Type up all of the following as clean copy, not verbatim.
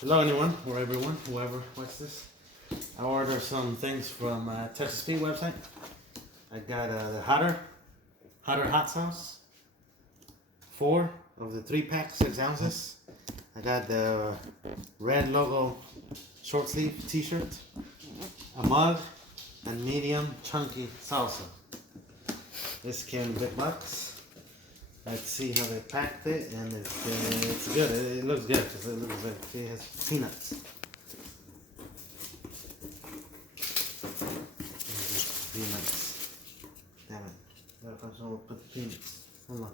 Hello, anyone or everyone, whoever watches this. I ordered some things from Texas Pete website. I got the Hotter hot sauce, 4 of the 3-pack, 6 ounces. I got the red logo short sleeve T-shirt, a mug, and medium chunky salsa. This came in big box. Let's see how they packed it, and it's good. It looks good because it looks like it has peanuts. Peanuts. Damn it. What if I should put the peanuts? Hold on.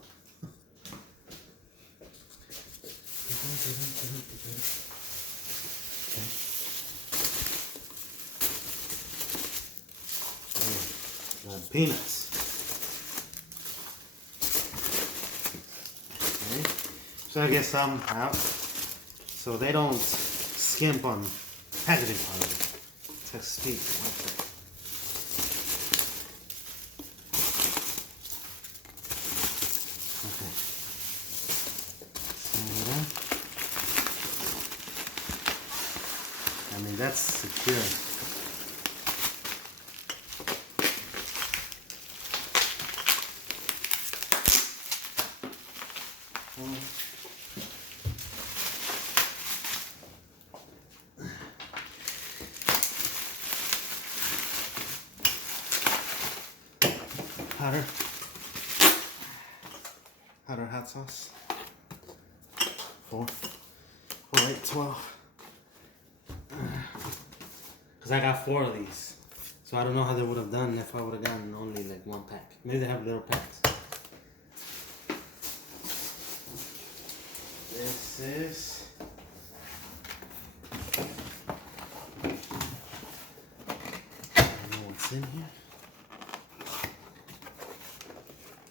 Okay. Peanuts. So I get some out, so they don't skimp on packaging quality. Texas Pete website. Okay. So I mean, that's secure. Hotter hot sauce. 4, 8, 12. Because I got 4 of these. So I don't know how they would have done if I would have gotten only like 1 pack. Maybe they have little packs. This is... I don't know what's in here.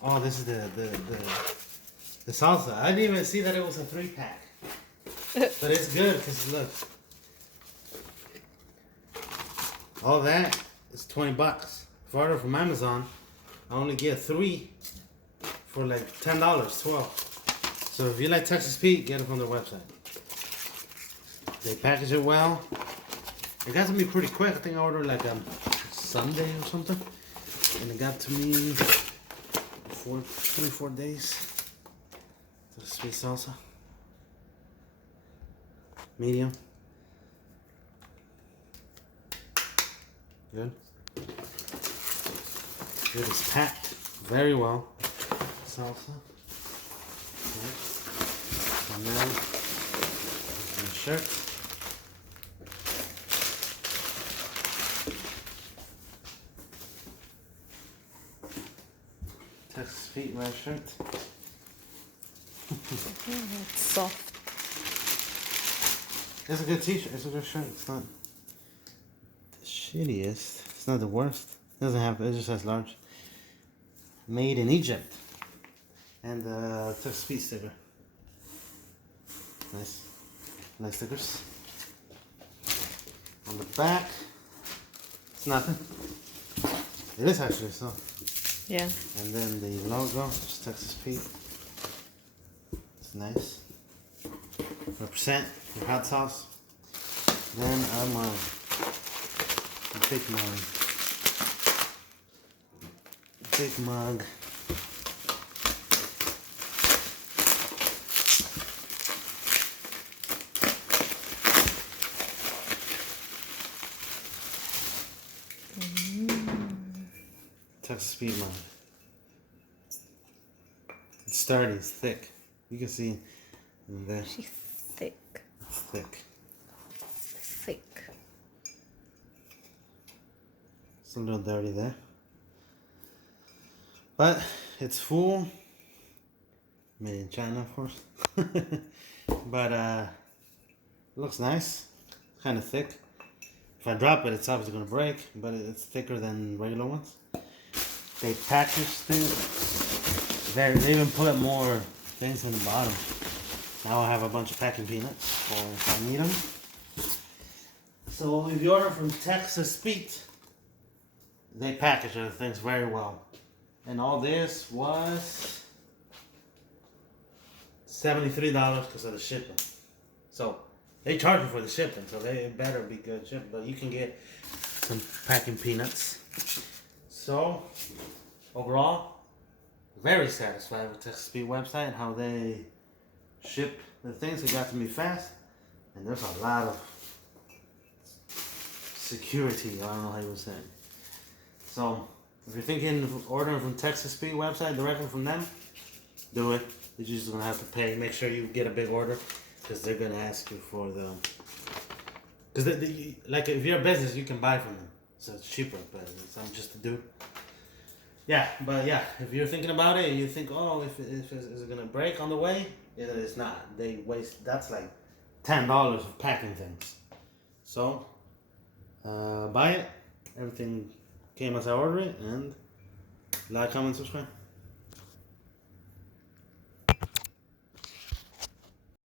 Oh, this is the salsa. I didn't even see that it was a 3-pack. But it's good because look. All that is $20. If I order from Amazon, I only get 3 for like $10, 12. So if you like Texas Pete, get it from their website. They package it well. It got to me pretty quick. I think I ordered like Sunday or something, and it got to me 3-4 days. The sweet salsa. Medium. Good. It is packed very well. Salsa. Okay. And now the shirt. Texas Pete red shirt. It's soft. It's a good t-shirt. It's a good shirt. It's not the shittiest. It's not the worst. It doesn't have. It just has large. Made in Egypt. And Texas Pete sticker. Nice. Nice stickers. On the back, it's nothing. It is actually so. Yeah. And then the logo, just Texas Pete. It's nice. Represent your hot sauce. Then I'm a big mug. Texas Pete mug. It's sturdy, it's thick. You can see in there. She's thick. It's thick. Thick. It's a little dirty there. But it's full. Made in China, of course. But it looks nice. It's kind of thick. If I drop it, it's obviously going to break, but it's thicker than regular ones. They packaged it. They even put more things in the bottom. Now I have a bunch of packing peanuts for if I need them. So if you order from Texas Pete, they package the things very well. And all this was $73 because of the shipping. So They charge you for the shipping, so they better be good shipping. But you can get some packing peanuts. So overall, very satisfied with Texas Speed website and how they ship the things. They got to me fast, and there's a lot of security. I don't know how you would say it. So if you're thinking of ordering from Texas Speed website directly from them, do it. You're just gonna have to pay. Make sure you get a big order, because they're gonna ask you for the. Because like if you're a business, you can buy from them, so it's cheaper. But I'm just a dude. Yeah, but yeah, if you're thinking about it, you think, oh, if is it gonna break on the way? It's not. They waste. That's like $10 of packing things. So buy it. Everything came as I ordered it, and like, comment, subscribe.